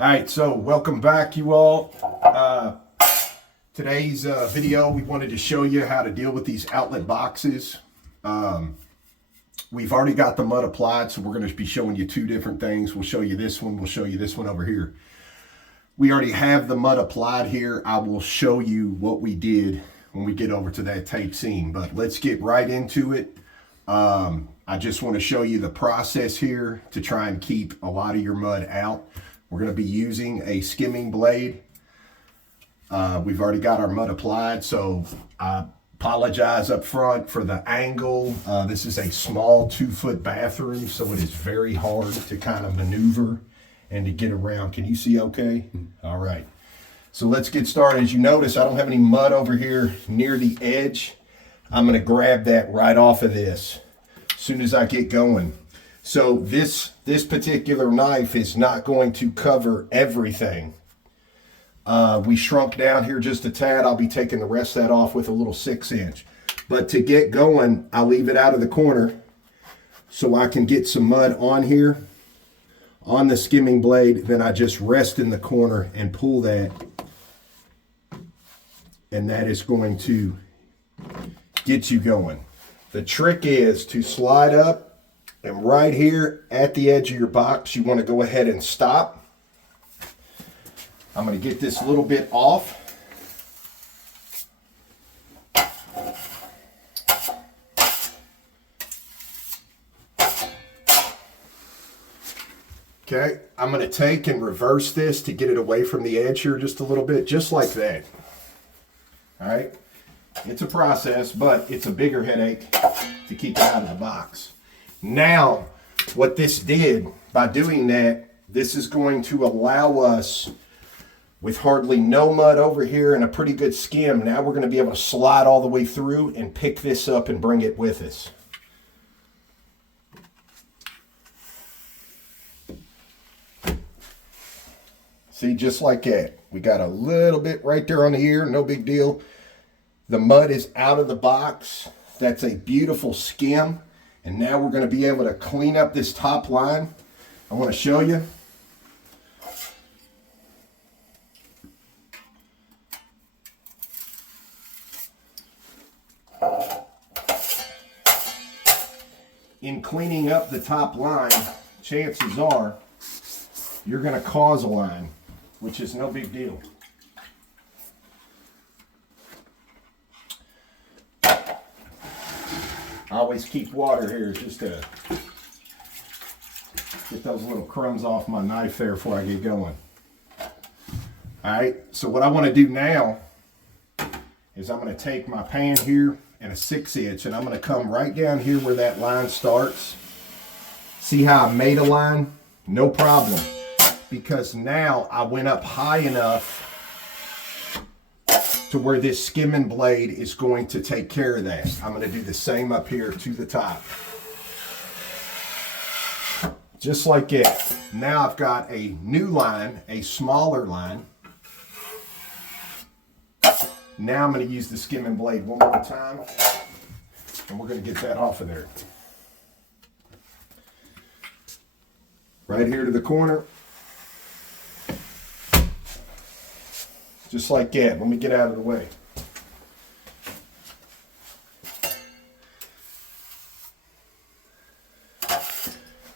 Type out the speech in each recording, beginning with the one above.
All right, so welcome back, you all. Today's video, we wanted to show you how to deal with these outlet boxes. We've already got the mud applied, so we're going to be showing you two different things. We'll show you this one. We'll show you this one over here. We already have the mud applied here. I will show you what we did when we get over to that tape seam, but let's get right into it. I just want to show you the process here to try and keep a lot of your mud out. We're going to be using a skimming blade. We've already got our mud applied, so I apologize up front for the angle. This is a small 2-foot bathroom, so it is very hard to kind of maneuver and to get around. Can you see okay? All right. So let's get started. As you notice, I don't have any mud over here near the edge. I'm going to grab that right off of this as soon as I get going. So this particular knife is not going to cover everything. We shrunk down here just a tad. I'll be taking the rest of that off with a little 6-inch. But to get going, I'll leave it out of the corner so I can get some mud on here, on the skimming blade. Then I just rest in the corner and pull that. And that is going to get you going. The trick is to slide up, and right here at the edge of your box, you want to go ahead and stop. I'm going to get this a little bit off. Okay, I'm going to take and reverse this to get it away from the edge here just a little bit, just like that. All right, it's a process, but it's a bigger headache to keep it out of the box. Now, what this did, by doing that, this is going to allow us, with hardly no mud over here and a pretty good skim, now we're going to be able to slide all the way through and pick this up and bring it with us. See, just like that. We got a little bit right there on the ear, no big deal. The mud is out of the box. That's a beautiful skim. And now we're going to be able to clean up this top line. I want to show you. In cleaning up the top line, chances are you're going to cause a line, which is no big deal. I always keep water here just to get those little crumbs off my knife there before I get going. All right, so what I want to do now is I'm going to take my pan here and a 6-inch, and I'm going to come right down here where that line starts. See how I made a line? No problem, because now I went up high enough to where this skimming blade is going to take care of that. I'm going to do the same up here to the top. Just like that. Now I've got a new line, a smaller line. Now I'm going to use the skimming blade one more time, and we're going to get that off of there. Right here to the corner. Just like that. Let me get out of the way.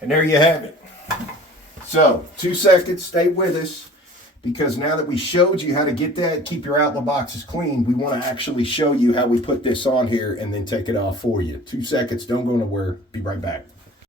And there you have it. So, 2 seconds, stay with us, because now that we showed you how to get that, keep your outlet boxes clean, we want to actually show you how we put this on here and then take it off for you. 2 seconds, don't go nowhere. Be right back.